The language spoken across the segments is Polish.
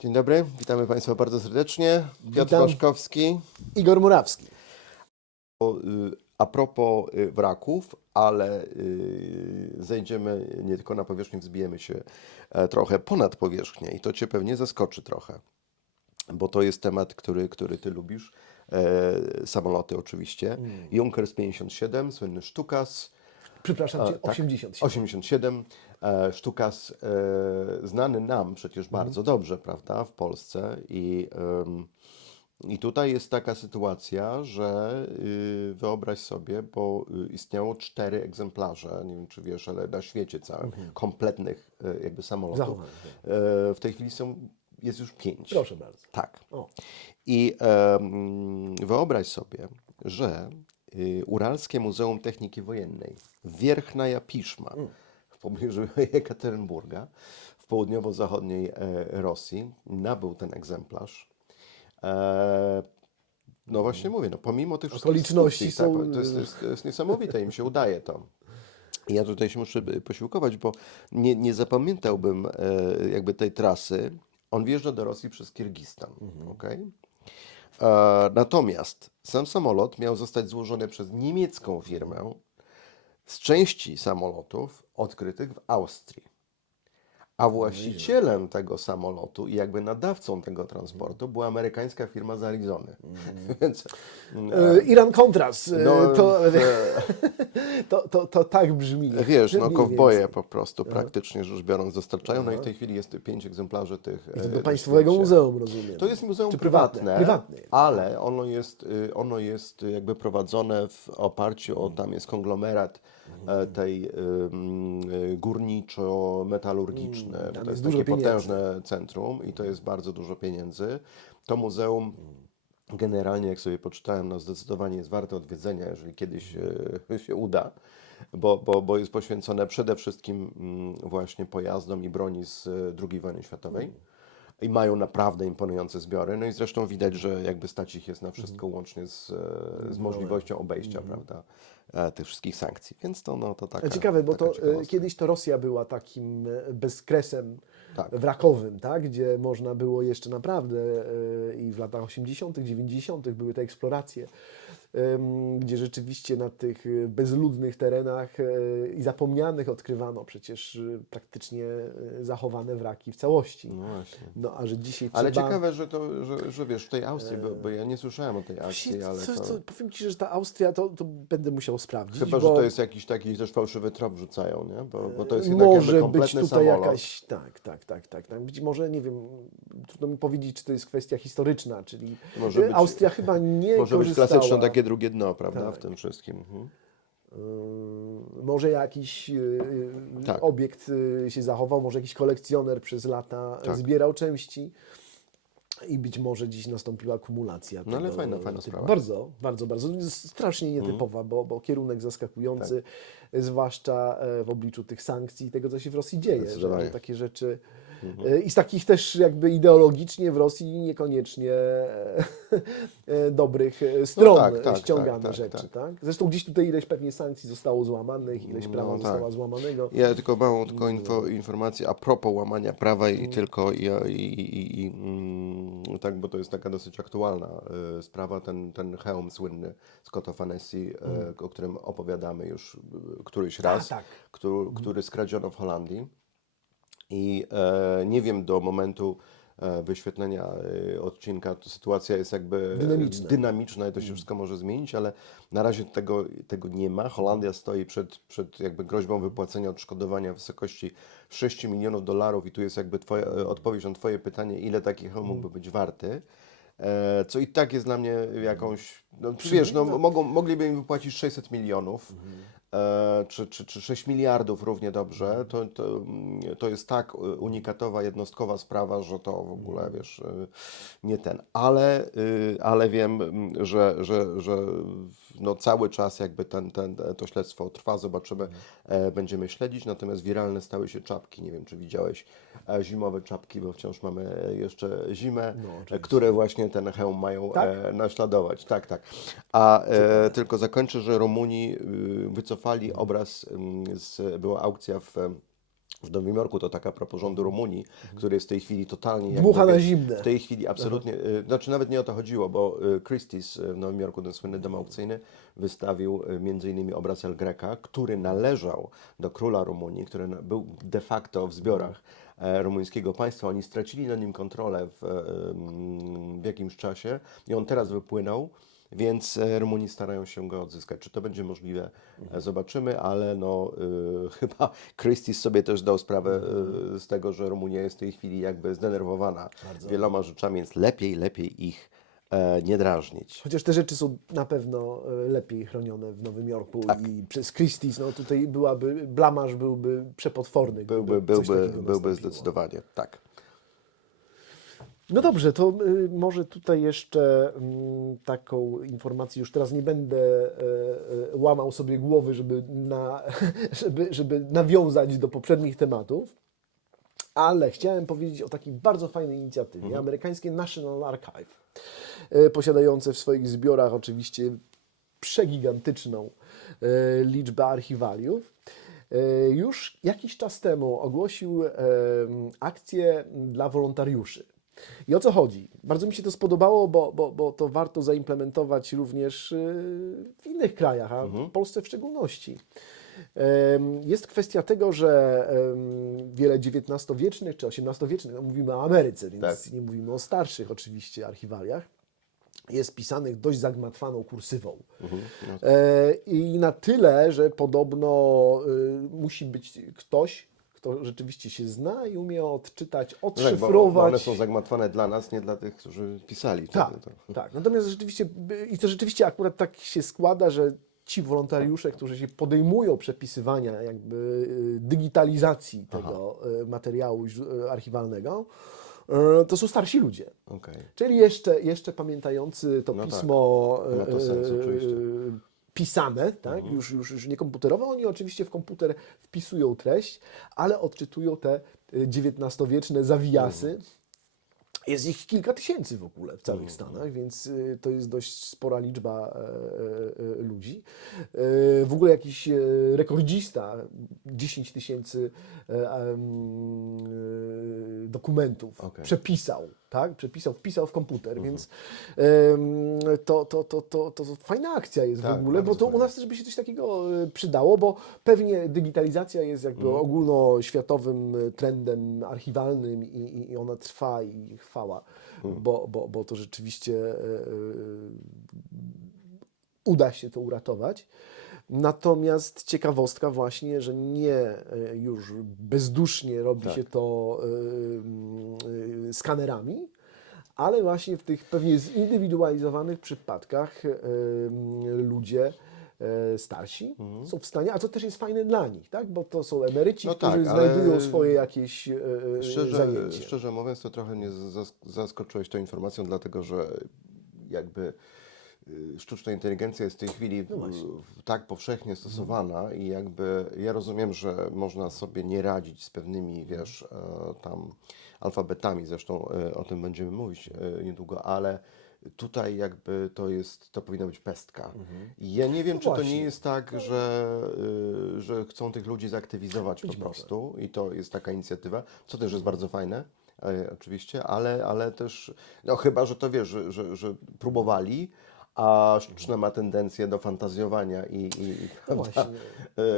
Dzień dobry, witamy Państwa bardzo serdecznie. Piotr Witam. Waszkowski. Igor Murawski. A propos wraków, ale zejdziemy nie tylko na powierzchnię, wzbijemy się trochę ponad powierzchnię i to Cię pewnie zaskoczy trochę, bo to jest temat, który Ty lubisz. Samoloty oczywiście. Junkers 57, słynny Stukas. Przepraszam Cię, Tak, 87. 87. Stukas znany nam przecież bardzo dobrze, prawda, w Polsce i tutaj jest taka sytuacja, że wyobraź sobie, bo istniało 4 egzemplarze, nie wiem czy wiesz, ale na świecie całym, kompletnych jakby samolotów. Zachowanych, W tej chwili jest już 5. Proszę bardzo. Tak. O. I wyobraź sobie, że Uralskie Muzeum Techniki Wojennej, Wierchnaja Piszma, w pobliżu Jekaterynburga, w południowo-zachodniej Rosji, nabył ten egzemplarz. No właśnie mówię, no pomimo tych wszystkich Okoliczności instrukcji, są- to jest niesamowite, im się udaje to. I ja tutaj się muszę posiłkować, bo nie zapamiętałbym jakby tej trasy. On wjeżdża do Rosji przez Kirgistan, okej? Natomiast sam samolot miał zostać złożony przez niemiecką firmę z części samolotów odkrytych w Austrii. A właścicielem tego samolotu i jakby nadawcą tego transportu była amerykańska firma z Arizony. Więc Iran Contras. no, To tak brzmi. wiesz, no Mniej kowboje więcej. po prostu praktycznie rzecz biorąc dostarczają. No i w tej chwili jest 5 egzemplarzy tych. I to do na państwowego świecie. muzeum, rozumiem. To jest muzeum Czy prywatne, Prywatne. ale ono jest jakby prowadzone w oparciu o, tam jest konglomerat tej górniczo-metalurgiczny. Tam To jest jest dużo takie pieniędzy. potężne centrum i to jest bardzo dużo pieniędzy. To muzeum generalnie, jak sobie poczytałem, no zdecydowanie jest warte odwiedzenia, jeżeli kiedyś się uda, bo jest poświęcone przede wszystkim właśnie pojazdom i broni z II wojny światowej. I mają naprawdę imponujące zbiory. No i zresztą widać, że jakby stać ich jest na wszystko łącznie z możliwością obejścia, prawda, tych wszystkich sankcji. Więc to, no, to taka Ciekawe, bo taka to ciekawostka. kiedyś to Rosja była takim bezkresem Tak. wrakowym, tak? Gdzie można było jeszcze naprawdę i w latach 80., 90. były te eksploracje, gdzie rzeczywiście na tych bezludnych terenach i zapomnianych odkrywano przecież praktycznie zachowane wraki w całości. No właśnie. No a że dzisiaj Ale trzeba... ciekawe, że wiesz, w tej Austrii, bo ja nie słyszałem o tej akcji, ale Powiem Ci, że ta Austria, to będę musiał sprawdzić, chyba, że bo to jest jakiś taki też fałszywy trop wrzucają, nie? Bo to jest jednak jakby może być kompletny tutaj samolot. jakaś, tak. Być może, nie wiem, trudno mi powiedzieć, czy to jest kwestia historyczna, czyli Może być- Austria chyba nie Może być korzystała. klasyczne takie drugie dno, prawda, Tak. w tym wszystkim. Mhm. Może jakiś Tak. obiekt się zachował, może jakiś kolekcjoner przez lata Tak. zbierał części i być może dziś nastąpiła akumulacja. No ale tego fajna typu. sprawa. Bardzo. Jest strasznie nietypowa, bo kierunek zaskakujący, zwłaszcza w obliczu tych sankcji i tego, co się w Rosji dzieje. Zdecydowanie. Że takie rzeczy i z takich też jakby ideologicznie w Rosji niekoniecznie dobrych stron ściągane rzeczy. Tak. Zresztą gdzieś tutaj ileś pewnie sankcji zostało złamanych, ileś prawa tak. została złamanego. Ja tylko małą informację a propos łamania prawa i tylko tak, bo to jest taka dosyć aktualna sprawa, ten hełm słynny Scotta Fanessi, o którym opowiadamy już któryś raz, tak. który skradziono w Holandii i nie wiem do momentu wyświetlenia odcinka, to sytuacja jest jakby dynamiczna i to się wszystko może zmienić, ale na razie tego nie ma. Holandia stoi przed jakby groźbą wypłacenia odszkodowania w wysokości $6 milionów i tu jest jakby odpowiedź na Twoje pytanie, ile taki hełm mógłby być warty. Co i tak jest dla mnie jakąś, no wiesz, no, mogliby im wypłacić 600 milionów, czy 6 miliardów równie dobrze, to jest tak unikatowa, jednostkowa sprawa, że to w ogóle, wiesz, nie ten. Ale wiem, że no cały czas jakby to śledztwo trwa, zobaczymy, będziemy śledzić, natomiast wiralne stały się czapki, nie wiem, czy widziałeś zimowe czapki, bo wciąż mamy jeszcze zimę, które właśnie ten hełm mają naśladować. Tak. A tylko zakończę, że Rumuni wycofali obraz, była aukcja w w Nowym Jorku, to tak a propos rządu Rumunii, który jest w tej chwili totalnie... Dmucha na zimne. W tej chwili absolutnie... Znaczy nawet nie o to chodziło, bo Christie's w Nowym Jorku, ten słynny dom aukcyjny, wystawił między innymi obraz El Greca, który należał do króla Rumunii, który był de facto w zbiorach rumuńskiego państwa. Oni stracili na nim kontrolę w jakimś czasie i on teraz wypłynął. Więc Rumuni starają się go odzyskać. Czy to będzie możliwe? Zobaczymy, ale no, chyba Christie's sobie też dał sprawę z tego, że Rumunia jest w tej chwili jakby zdenerwowana wieloma rzeczami, więc lepiej ich nie drażnić. Chociaż te rzeczy są na pewno lepiej chronione w Nowym Jorku i przez Christie's, no tutaj blamaż byłby przepotworny. gdyby coś takiego Byłby nastąpiło. zdecydowanie, tak. No dobrze, to może tutaj jeszcze taką informację, już teraz nie będę łamał sobie głowy, żeby nawiązać do poprzednich tematów, ale chciałem powiedzieć o takiej bardzo fajnej inicjatywie, amerykańskie National Archive, posiadające w swoich zbiorach oczywiście przegigantyczną liczbę archiwaliów. Już jakiś czas temu ogłosił akcję dla wolontariuszy. I o co chodzi? Bardzo mi się to spodobało, bo to warto zaimplementować również w innych krajach, a w Polsce w szczególności. Jest kwestia tego, że wiele XIX-wiecznych czy XVIII-wiecznych, no mówimy o Ameryce, więc nie mówimy o starszych oczywiście archiwaliach, jest pisanych dość zagmatwaną kursywą. I na tyle, że podobno musi być ktoś, kto rzeczywiście się zna i umie odczytać, odszyfrować. Bo one są zagmatwane dla nas, nie dla tych, którzy pisali. Tak, tak. Natomiast rzeczywiście akurat tak się składa, że ci wolontariusze, którzy się podejmują przepisywania, jakby digitalizacji tego materiału to są starsi ludzie. Okay. Czyli jeszcze pamiętający to pismo Ma to sens, oczywiście. pisane, tak? Już nie komputerowe. Oni oczywiście w komputer wpisują treść, ale odczytują te XIX-wieczne zawijasy. Jest ich kilka tysięcy w ogóle w całych Stanach, więc to jest dość spora liczba ludzi. W ogóle jakiś rekordzista 10 tysięcy dokumentów przepisał, tak? Wpisał w komputer, więc to fajna akcja jest w ogóle, bo to u nas też by się coś takiego przydało, bo pewnie digitalizacja jest jakby ogólnoświatowym trendem archiwalnym i ona trwa i chwała, bo to rzeczywiście uda się to uratować. Natomiast ciekawostka właśnie, że nie już bezdusznie robi się to skanerami, ale właśnie w tych pewnie zindywidualizowanych przypadkach ludzie starsi są w stanie, a to też jest fajne dla nich, tak? Bo to są emeryci, którzy znajdują swoje jakieś zajęcie. Szczerze mówiąc, to trochę mnie zaskoczyłeś tą informacją, dlatego że jakby sztuczna inteligencja jest w tej chwili tak powszechnie stosowana i jakby ja rozumiem, że można sobie nie radzić z pewnymi, wiesz, tam alfabetami, zresztą o tym będziemy mówić niedługo, ale tutaj jakby to powinna być pestka. I ja nie wiem, czy to nie jest tak, że chcą tych ludzi zaktywizować po prostu i to jest taka inicjatywa, co też jest bardzo fajne. Oczywiście, ale też, no chyba, że to wiesz, że próbowali, a sztuczna ma tendencję do fantazjowania i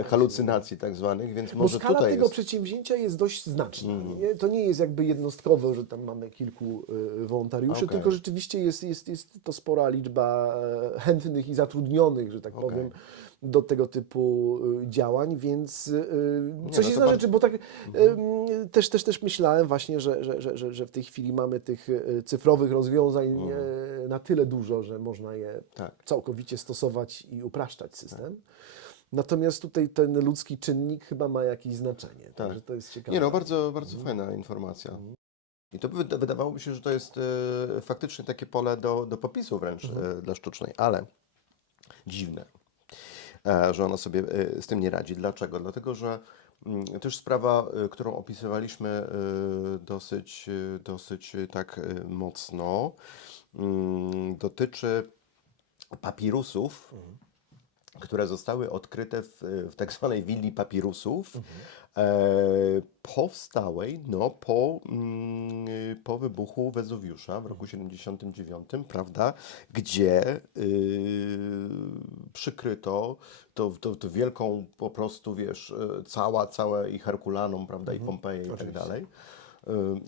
halucynacji tak zwanych, więc może skala tutaj tego przedsięwzięcia jest dość znaczna. To nie jest jakby jednostkowe, że tam mamy kilku wolontariuszy, tylko rzeczywiście jest to spora liczba chętnych i zatrudnionych, że tak powiem, do tego typu działań, więc coś jest na rzeczy, bo tak też myślałem właśnie, że w tej chwili mamy tych cyfrowych rozwiązań na tyle dużo, że można je całkowicie stosować i upraszczać system. Natomiast tutaj ten ludzki czynnik chyba ma jakieś znaczenie, także to jest ciekawe. Nie no, bardzo, bardzo fajna informacja. I to wydawało mi się, że to jest faktycznie takie pole do popisu wręcz dla sztucznej, ale dziwne, że ona sobie z tym nie radzi. Dlaczego? Dlatego, że też sprawa, którą opisywaliśmy dosyć tak mocno, dotyczy papirusów które zostały odkryte w tak zwanej willi papirusów, powstałej po wybuchu Wezuwiusza w roku 79, prawda, gdzie przykryto to wielką po prostu, wiesz, całe i Herkulanom, prawda, i Pompeje i tak Oczywiście. dalej.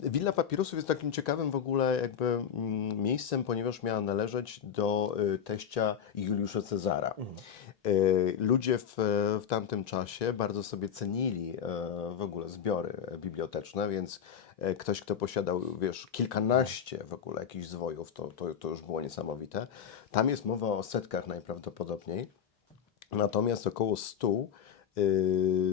Willa Papirusów jest takim ciekawym w ogóle jakby miejscem, ponieważ miała należeć do teścia Juliusza Cezara. Ludzie w tamtym czasie bardzo sobie cenili w ogóle zbiory biblioteczne, więc ktoś, kto posiadał, wiesz, kilkanaście w ogóle jakichś zwojów, to już było niesamowite. Tam jest mowa o setkach najprawdopodobniej, natomiast około 100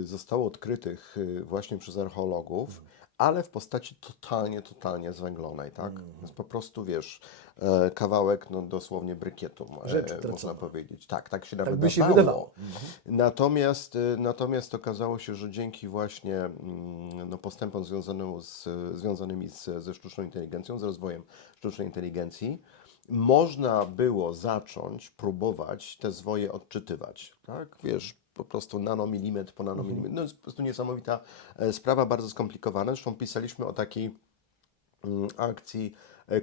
zostało odkrytych właśnie przez archeologów, ale w postaci totalnie zwęglonej, tak? Więc po prostu, wiesz, kawałek, no dosłownie brykietu, Rzecz można utracona. powiedzieć. Tak się nam Tak by się wydawało. wydawało. Natomiast okazało się, że dzięki właśnie no, postępom związanymi ze sztuczną inteligencją, z rozwojem sztucznej inteligencji, można było zacząć próbować te zwoje odczytywać, tak? Wiesz, po prostu nanomilimetr po nanomilimetr. No jest po prostu niesamowita sprawa, bardzo skomplikowana. Zresztą pisaliśmy o takiej akcji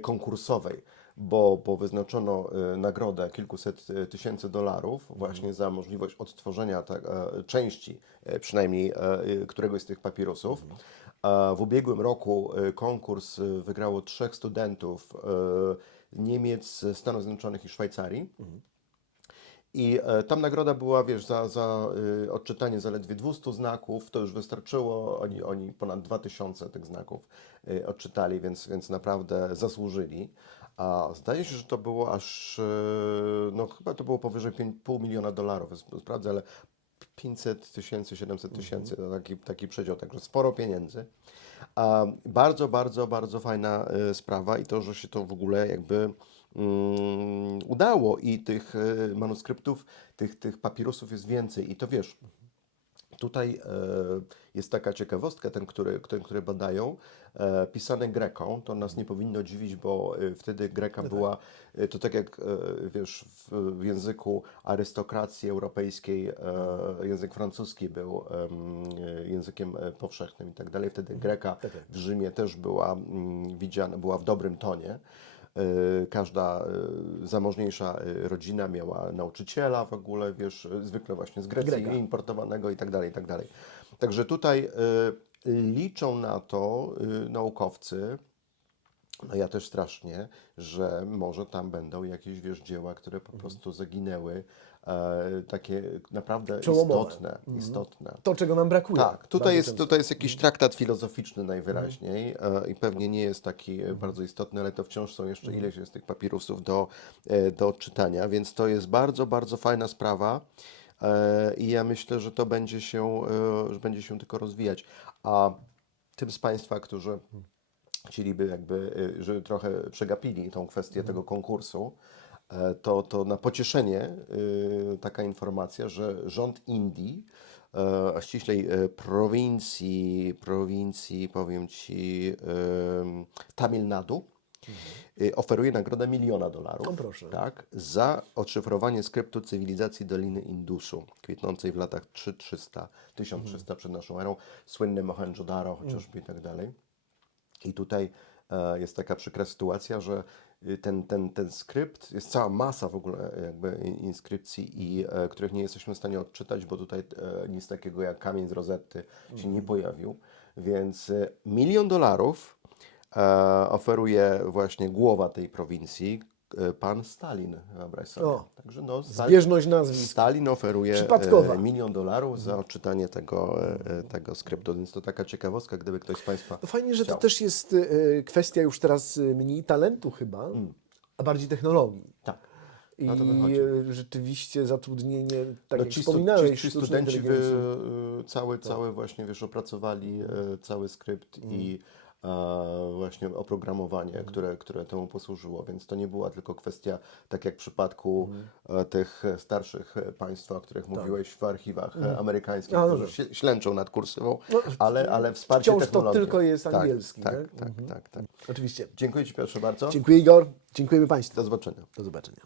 konkursowej, bo wyznaczono nagrodę kilkuset tysięcy dolarów właśnie za możliwość odtworzenia części, przynajmniej któregoś z tych papirusów. A w ubiegłym roku konkurs wygrało 3 studentów Niemiec, Stanów Zjednoczonych i Szwajcarii. I tam nagroda była, wiesz, za odczytanie zaledwie 200 znaków, to już wystarczyło, oni ponad 2000 tych znaków odczytali, więc naprawdę zasłużyli. A zdaje się, że to było aż, no chyba to było powyżej $5,5 miliona, sprawdzę, ale 500 tysięcy, 700 tysięcy, to taki przedział, także sporo pieniędzy. A bardzo fajna sprawa i to, że się to w ogóle jakby udało i tych manuskryptów, tych papirusów jest więcej i to wiesz, tutaj jest taka ciekawostka, ten, który badają, pisany greką, to nas nie powinno dziwić, bo wtedy greka była, to tak jak wiesz, w języku arystokracji europejskiej, język francuski był językiem powszechnym i tak dalej. Wtedy greka w Rzymie też była widziana, była w dobrym tonie. Każda zamożniejsza rodzina miała nauczyciela w ogóle, wiesz, zwykle właśnie z Grecji Greka. importowanego i tak dalej, i tak dalej. Także tutaj liczą na to naukowcy, no ja też strasznie, że może tam będą jakieś, wiesz, dzieła, które po prostu zaginęły, takie naprawdę Przełomowe. istotne. To, czego nam brakuje. Tak, bardzo często. tutaj jest jakiś traktat filozoficzny najwyraźniej i pewnie nie jest taki bardzo istotny, ale to wciąż są jeszcze ileś jest tych papirusów do odczytania, więc to jest bardzo fajna sprawa i ja myślę, że to że będzie się tylko rozwijać. A tym z Państwa, którzy chcieliby jakby, żeby trochę przegapili tą kwestię tego konkursu, to na pocieszenie taka informacja, że rząd Indii, a ściślej prowincji, powiem Ci, Tamil Nadu, oferuje nagrodę $1 miliona, O, proszę. tak, za odszyfrowanie skryptu cywilizacji Doliny Indusu, kwitnącej w latach 1300 przed naszą erą, słynne Mohendżodaro chociażby i tak dalej. I tutaj jest taka przykra sytuacja, że ten skrypt, jest cała masa w ogóle jakby inskrypcji, których nie jesteśmy w stanie odczytać, bo tutaj nic takiego jak kamień z Rozetty się nie pojawił. Więc $1 milion oferuje właśnie głowa tej prowincji, pan Stalin, wyobraź sobie. O, Także no, zbieżność nazwisk. Stalin oferuje Przypadkowa. $1 milion za odczytanie tego skryptu, więc to taka ciekawostka, gdyby ktoś z Państwa No fajnie, że to chciał. też jest kwestia już teraz mniej talentu chyba, a bardziej technologii. Tak. I Na to wychodzi. rzeczywiście zatrudnienie, tak No jak ci wspominałeś, ci sztucznej studenci inteligencji. cały właśnie, wiesz, opracowali cały skrypt i właśnie oprogramowanie, które temu posłużyło, więc to nie była tylko kwestia, tak jak w przypadku tych starszych państwa, o których mówiłeś w archiwach amerykańskich, A, którzy dobrze. ślęczą nad kursywą, No, ale wsparcie wciąż to technologii. tylko jest Tak, angielski, tak, tak? tak. Oczywiście. Dziękuję Ci, Piotrze, bardzo. Dziękuję, Igor. Dziękujemy Państwu. Do zobaczenia. Do zobaczenia.